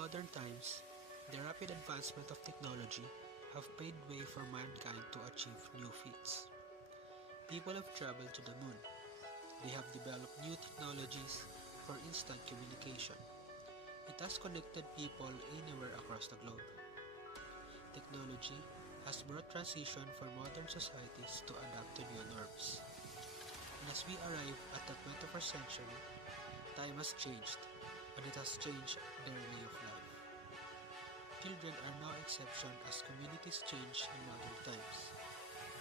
modern times, the rapid advancement of technology have paved way for mankind to achieve new feats. People have traveled to the moon. They have developed new technologies for instant communication. It has connected people anywhere across the globe. Technology has brought transition for modern societies to adapt to new norms. And as we arrive at the 21st century, time has changed, and it has changed their way of life. Children are no exception as communities change in modern times.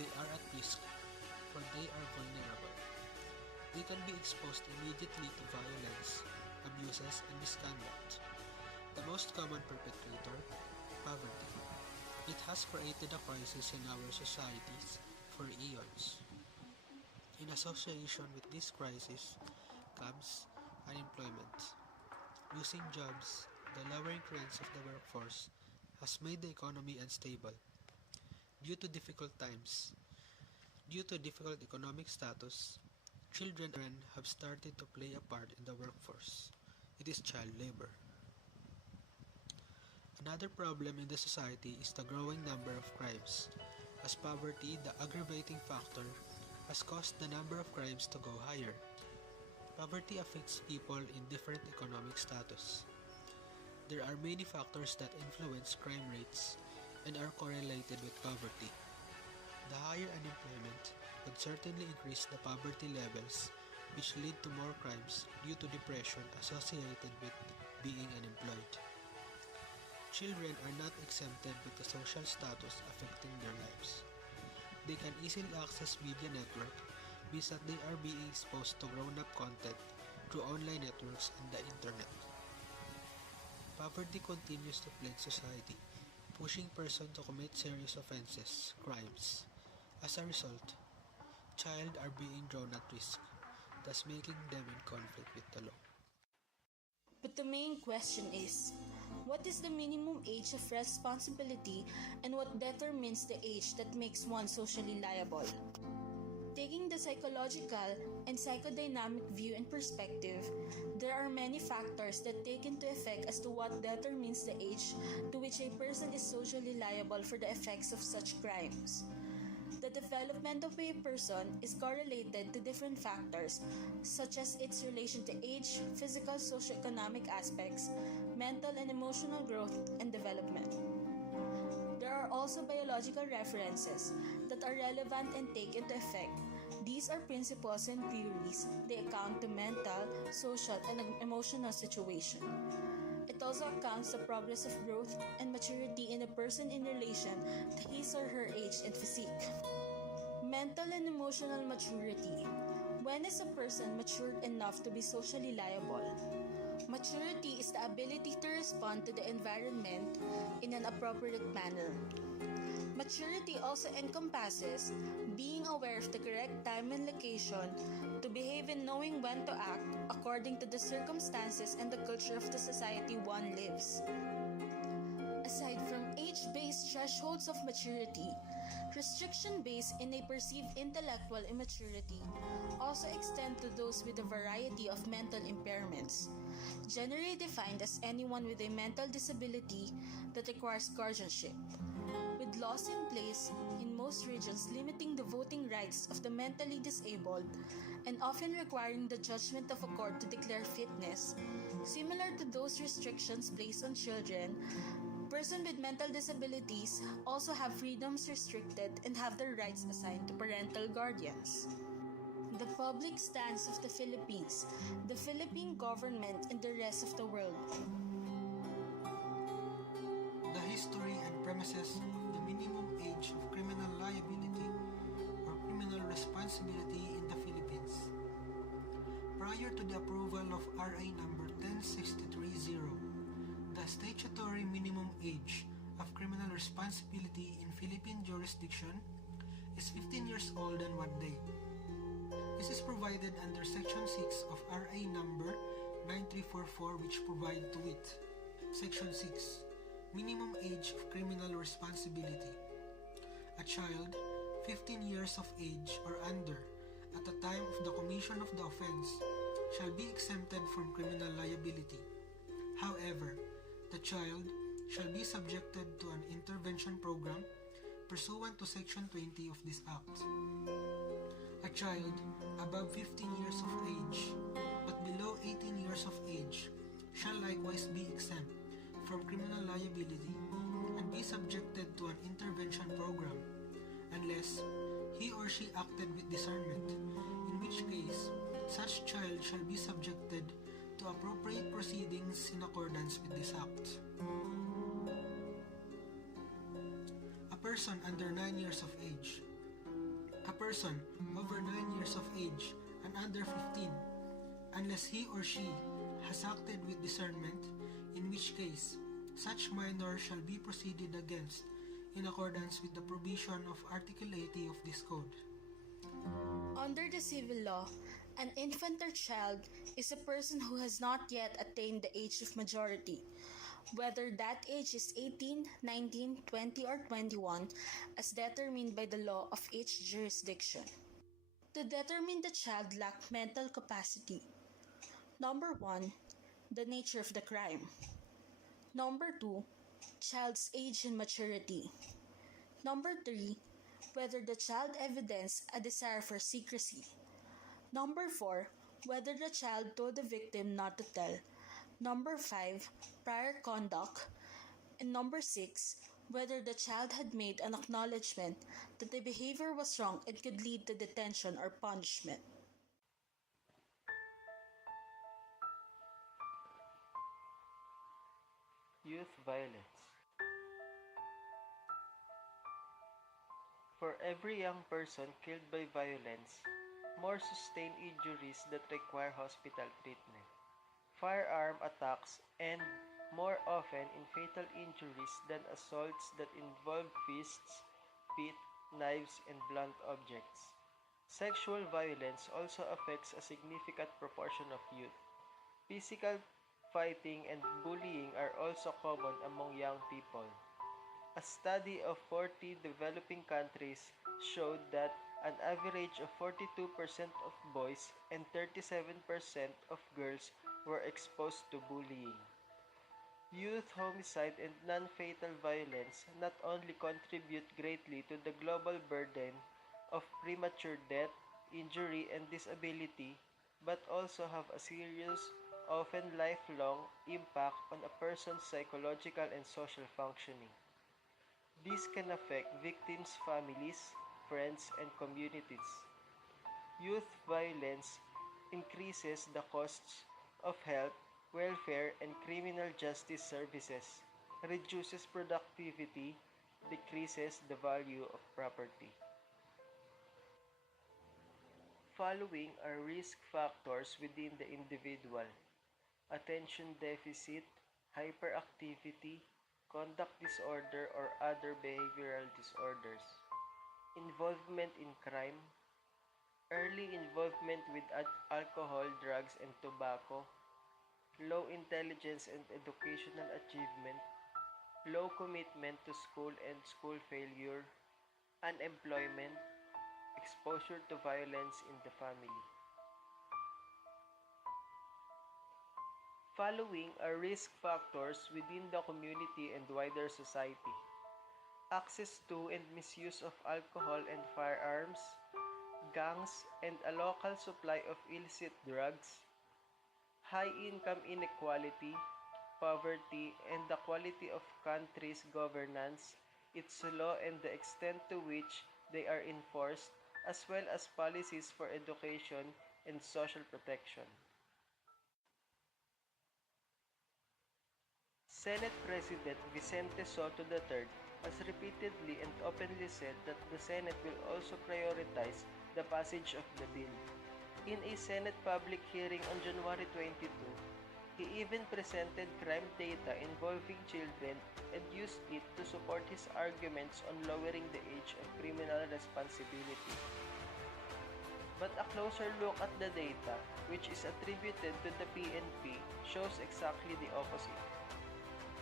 They are at risk, for they are vulnerable. They can be exposed immediately to violence, abuses, and misconduct. The most common perpetrator, poverty. It has created a crisis in our societies for eons. In association with this crisis comes unemployment. Losing jobs, the lowering trends of the workforce has made the economy unstable. Due to difficult economic status, children have started to play a part in the workforce. It is child labor. Another problem in the society is the growing number of crimes, as poverty, the aggravating factor, has caused the number of crimes to go higher. Poverty affects people in different economic status. There are many factors that influence crime rates and are correlated with poverty. The higher unemployment would certainly increase the poverty levels, which lead to more crimes due to depression associated with being unemployed. Children are not exempted with the social status affecting their lives. They can easily access media network means that they are being exposed to grown-up content through online networks and the internet. Poverty continues to plague society, pushing persons to commit serious offenses, crimes. As a result, children are being drawn at risk, thus making them in conflict with the law. But the main question is, what is the minimum age of responsibility and what determines the age that makes one socially liable? Taking the psychological and psychodynamic view in perspective, there are many factors that take into effect as to what determines the age to which a person is socially liable for the effects of such crimes. The development of a person is correlated to different factors such as its relation to age, physical, socioeconomic aspects, mental and emotional growth and development. There are also biological references that are relevant and take into effect. These are principles and theories. They account to mental, social, and emotional situation. It also accounts the progress of growth and maturity in a person in relation to his or her age and physique. Mental and emotional maturity. When is a person matured enough to be socially liable? Maturity is the ability to respond to the environment in an appropriate manner. Maturity also encompasses being aware of the correct time and location to behave and knowing when to act according to the circumstances and the culture of the society one lives. Aside from age-based thresholds of maturity, restriction-based in a perceived intellectual immaturity also extend to those with a variety of mental impairments, generally defined as anyone with a mental disability that requires guardianship, with laws in place in most regions limiting the voting rights of the mentally disabled and often requiring the judgment of a court to declare fitness. Similar to those restrictions placed on children, persons with mental disabilities also have freedoms restricted and have their rights assigned to parental guardians. The public stance of the Philippines, the Philippine government, and the rest of the world. The history and premises of the minimum age of criminal liability or criminal responsibility in the Philippines. Prior to the approval of RA number 10630, the statutory minimum age of criminal responsibility in Philippine jurisdiction is 15 years old and 1 day. This is provided under Section 6 of RA number 9344, which provide to it. Section 6. Minimum age of criminal responsibility. A child 15 years of age or under at the time of the commission of the offense shall be exempted from criminal liability. However, the child shall be subjected to an intervention program pursuant to Section 20 of this Act. A child above 15 years of age but below 18 years of age shall likewise be exempt from criminal liability and be subjected to an intervention program unless he or she acted with discernment, in which case such child shall be subjected to appropriate proceedings in accordance with this Act. A person under 9 years of age. A person over 9 years of age and under 15, unless he or she has acted with discernment, in which case such minor shall be proceeded against in accordance with the provision of Article 80 of this Code. Under the civil law, an infant or child is a person who has not yet attained the age of majority, whether that age is 18, 19, 20, or 21, as determined by the law of each jurisdiction. To determine the child lacked mental capacity. Number 1. The nature of the crime. Number 2. Child's age and maturity. Number 3. Whether the child evidenced a desire for secrecy. Number 4. Whether the child told the victim not to tell. Number 5. Prior conduct. And number 6. Whether the child had made an acknowledgement that the behavior was wrong and could lead to detention or punishment. Youth violence. For every young person killed by violence, more sustained injuries that require hospital treatment, firearm attacks end more often in fatal injuries than assaults that involve fists, feet, knives, and blunt objects. Sexual violence also affects a significant proportion of youth. Physical fighting and bullying are also common among young people. A study of 40 developing countries showed that an average of 42% of boys and 37% of girls were exposed to bullying. Youth homicide and non-fatal violence not only contribute greatly to the global burden of premature death, injury, and disability, but also have a serious, often lifelong impact on a person's psychological and social functioning. This can affect victims' families, friends, and communities. Youth violence increases the costs of health, welfare, and criminal justice services, reduces productivity, decreases the value of property. Following are risk factors within the individual: attention deficit, hyperactivity, conduct disorder or other behavioral disorders, involvement in crime, early involvement with alcohol, drugs, and tobacco, low intelligence and educational achievement, low commitment to school and school failure, unemployment, exposure to violence in the family. Following are risk factors within the community and wider society: access to and misuse of alcohol and firearms, gangs and a local supply of illicit drugs, high income inequality, poverty, and the quality of country's governance, its law and the extent to which they are enforced, as well as policies for education and social protection. Senate President Vicente Soto III has repeatedly and openly said that the Senate will also prioritize the passage of the bill. In a Senate public hearing on January 22, he even presented crime data involving children and used it to support his arguments on lowering the age of criminal responsibility. But a closer look at the data, which is attributed to the PNP, shows exactly the opposite.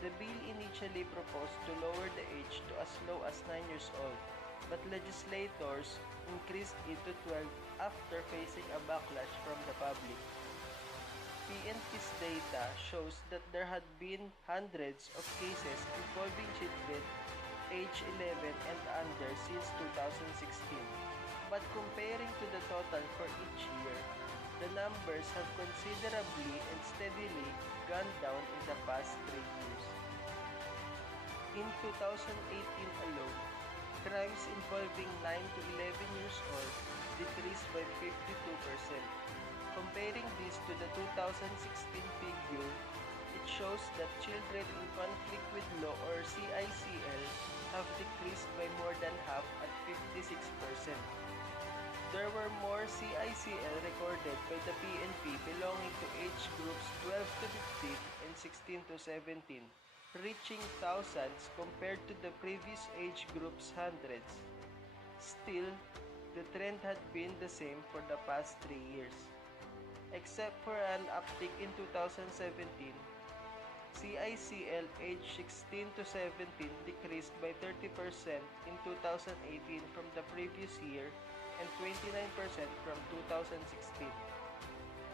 The bill initially proposed to lower the age to as low as 9 years old, but legislators increased it to 12 after facing a backlash from the public. PNP's data shows that there had been hundreds of cases involving children age 11 and under since 2016. But comparing to the total for each year, the numbers have considerably and steadily gone down in the past 3 years. In 2018 alone, crimes involving 9 to 11 years old decreased by 52%. Comparing this to the 2016 figure, it shows that children in conflict with law or CICL have decreased by more than half at 56%. There were more CICL recorded by the PNP belonging to age groups 12 to 15 and 16 to 17, reaching thousands compared to the previous age groups hundreds. Still, the trend had been the same for the past 3 years. Except for an uptick in 2017, CICL age 16 to 17 decreased by 30% in 2018 from the previous year and 29% from 2016.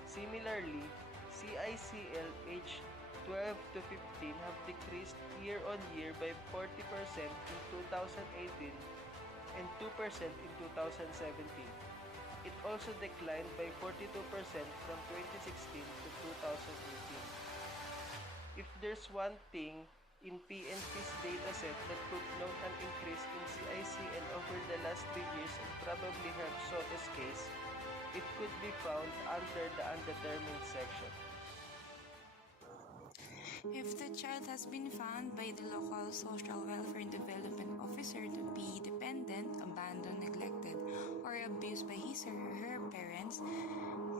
Similarly, CICL age 12 to 15 have decreased year on year by 40% in 2018 and 2% in 2017. It also declined by 42% from 2016 to 2018. If there's one thing in PNP's dataset that could note an increase in CICL over the last 3 years and probably help Soto's case, it could be found under the undetermined section. If the child has been found by the local social welfare and development officer to be dependent, abandoned, neglected, or abused by his or her parents,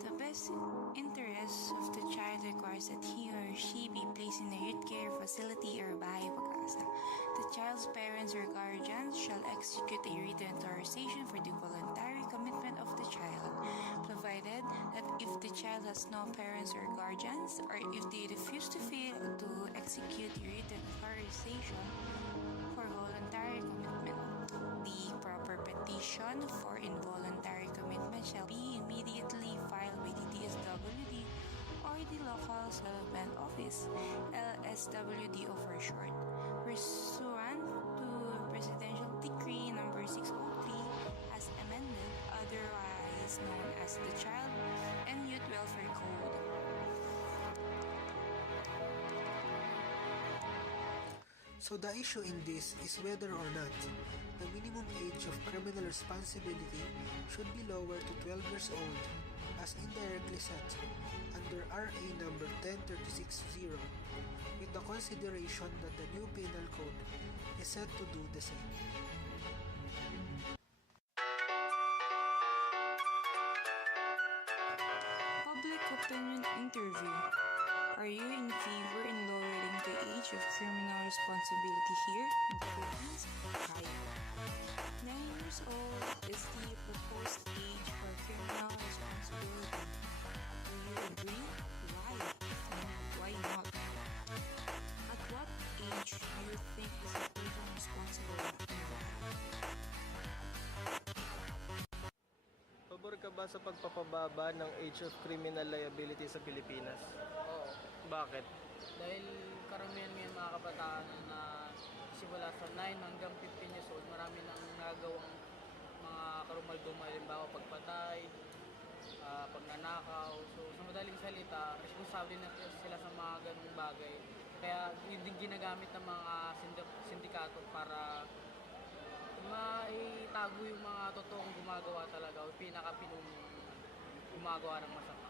the best interest of the child requires that he or she be placed in a youth care facility or bahay pag-asa. The child's parents or guardians shall execute a written authorization for the voluntary commitment of the child, provided that if the child has no parents or guardians, or if they refuse to execute the written authorization for voluntary commitment, the proper petition for involuntary commitment shall be immediately filed by the DSWD or the local settlement office, LSWDO for short, pursuant to Presidential Decree number 603 as amended, otherwise known as the Child and Youth Welfare Code. So the issue in this is whether or not the minimum age of criminal responsibility should be lowered to 12 years old as indirectly set under RA number 10360, with the consideration that the new penal code is set to do the same. Public opinion interview. Are you in favor in lowering the age of criminal responsibility here in the Philippines? Aye. 9 years old is the proposed age for criminal responsibility. Do you agree? Why? And why not? At what age do you think is a person responsible and why? Pabor ka ba sa pagpapababa ng age of criminal liability sa Pilipinas? Oo. Bakit? Dahil karamihan ngayon mga kabataan na simula sa 9 hanggang 15 years old, marami nang nagawang mga karumal-dumal, halimbawa pagpatay, pagnanakaw. So sa madaling salita, responsable na sila sa mga ganung bagay. Kaya yun din ginagamit ng mga sindikato para maitago yung mga totoong gumagawa talaga o pinaka-pinunong gumagawa ng masama.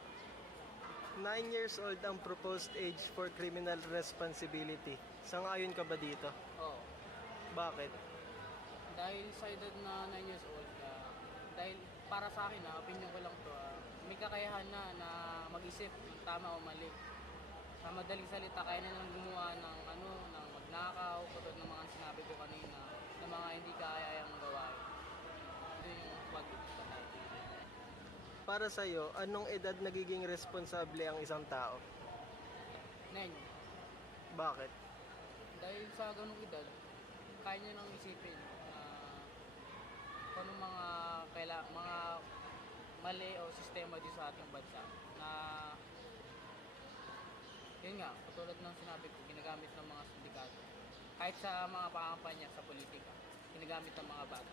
9 years old ang proposed age for criminal responsibility. Sang-ayon ka ba dito? Oo. Bakit? Dahil sa edad na 9 years old, dahil para sa akin, opinion ko lang to, may kakayahan na mag-isip ng tama o mali. Sa madaling salita, kaya nilang gumawa ng ng magnakaw, katulad ng mga sinabi ko kanina, na mga hindi kayang gawain. Ito yung pag-patay. Para sa'yo, anong edad nagiging responsable ang isang tao? 9. Bakit? Dahil sa ganung edad, kaya niya nang isipin na kung anong mga mali o sistema din sa ating bansa na Yun nga, katulad ng sinabi ko, ginagamit ng mga sindikato. Kahit sa mga pangampanya sa politika, ginagamit ng mga bata.